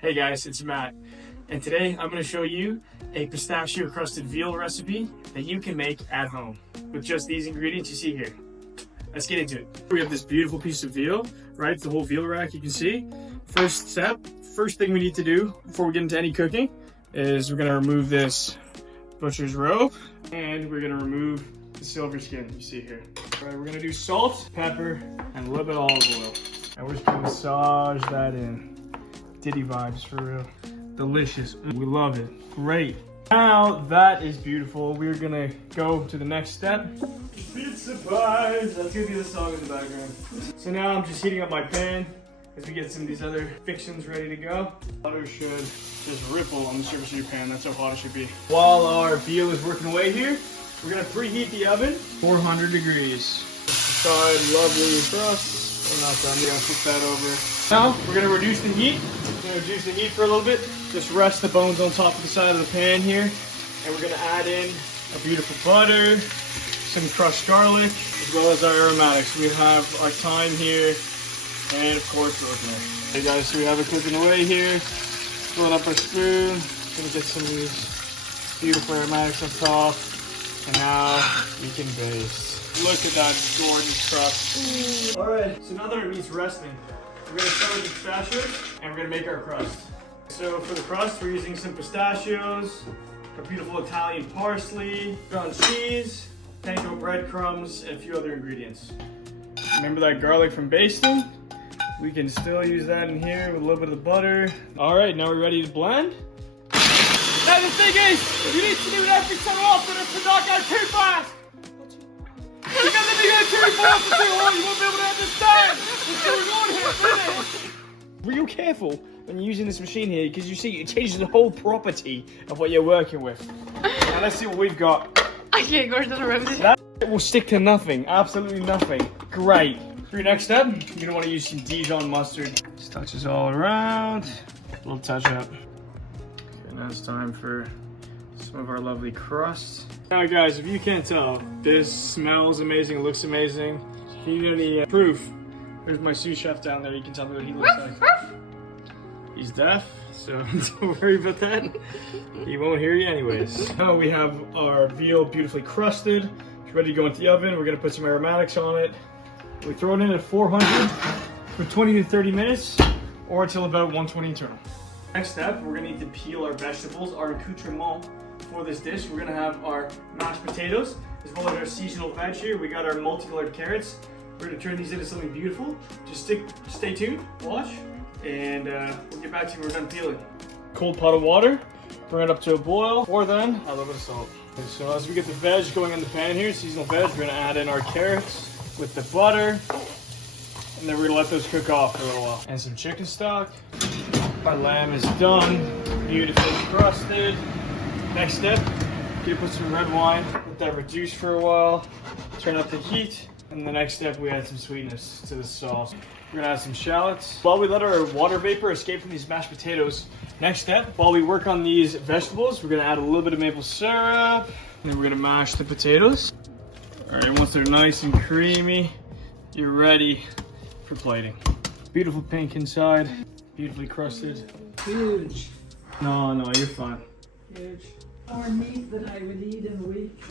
Hey guys, it's Matt, and today I'm going to show you a pistachio crusted veal recipe that you can make at home with just these ingredients you see here. Let's get into it. We have this beautiful piece of veal, right? The whole veal rack you can see. First thing we need to do before we get into any cooking is we're going to remove this butcher's robe and we're going to remove the silver skin you see here. All right, we're going to do salt, pepper, and a little bit of olive oil. And we're just going to massage that in. Diddy vibes for real. Delicious. We love it. Great. Now that is beautiful, we're gonna go to the next step. Pizza pies. That's gonna be the song in the background. So now I'm just heating up my pan as we get some of these other fixings ready to go. Butter should just ripple on the surface of your pan. That's how hot it should be. While our veal is working away here, we're gonna preheat the oven 400 degrees. Side lovely crust. We're not done. We're gonna flip that over. Now we're gonna reduce the heat. We're gonna reduce the heat for a little bit. Just rest the bones on top of the side of the pan here. And we're gonna add in a beautiful butter, some crushed garlic, as well as our aromatics. We have our thyme here, and of course rosemary. Hey guys, so we have it cooking away here. Fill it up our spoon. Gonna get some of these beautiful aromatics on top. And now we can baste. Look at that gorgeous crust. All right, so now that our meat's resting, we're gonna start with the pistachios and we're gonna make our crust. So for the crust, we're using some pistachios, a beautiful Italian parsley, ground cheese, panko breadcrumbs, and a few other ingredients. Remember that garlic from basting? We can still use that in here with a little bit of the butter. All right, now we're ready to blend. Now the thing is, you need to do it every so often or to not go too fast. Because if you go too fast or too hard, you won't be able to understand what's going on here, really. Real careful when you're using this machine here, because you see it changes the whole property of what you're working with. Now let's see what we've got. Okay, Gordon Ramsay. That will stick to nothing, absolutely nothing. Great. For your next step, you're gonna want to use some Dijon mustard. Just touch this all around. A little touch up. Okay, now it's time for some of our lovely crust. Now guys, if you can't tell, this smells amazing, it looks amazing. If you need any proof, there's my sous chef down there. You can tell me what he looks like. He's deaf, so don't worry about that. He won't hear you anyways. Now we have our veal beautifully crusted. It's ready to go into the oven. We're gonna put some aromatics on it. We throw it in at 400 for 20 to 30 minutes or until about 120 internal. Next step, we're gonna need to peel our vegetables, our accoutrement. For this dish, we're gonna have our mashed potatoes, as well as our seasonal veg here. We got our multicolored carrots. We're gonna turn these into something beautiful. Just stay tuned, watch, and we'll get back to you when we're done peeling. Cold pot of water, bring it up to a boil, or then a little bit of salt. Okay, so as we get the veg going in the pan here, seasonal veg, we're gonna add in our carrots with the butter, and then we're gonna let those cook off for a little while. And some chicken stock. Our lamb is done, beautifully crusted. Next step, you put some red wine, let that reduce for a while, turn up the heat, and the next step we add some sweetness to the sauce. We're gonna add some shallots. While we let our water vapor escape from these mashed potatoes, next step, while we work on these vegetables, we're gonna add a little bit of maple syrup, and then we're gonna mash the potatoes. All right, once they're nice and creamy, you're ready for plating. Beautiful pink inside, beautifully crusted. Huge. No, you're fine. Huge. More meat than I would eat in a week.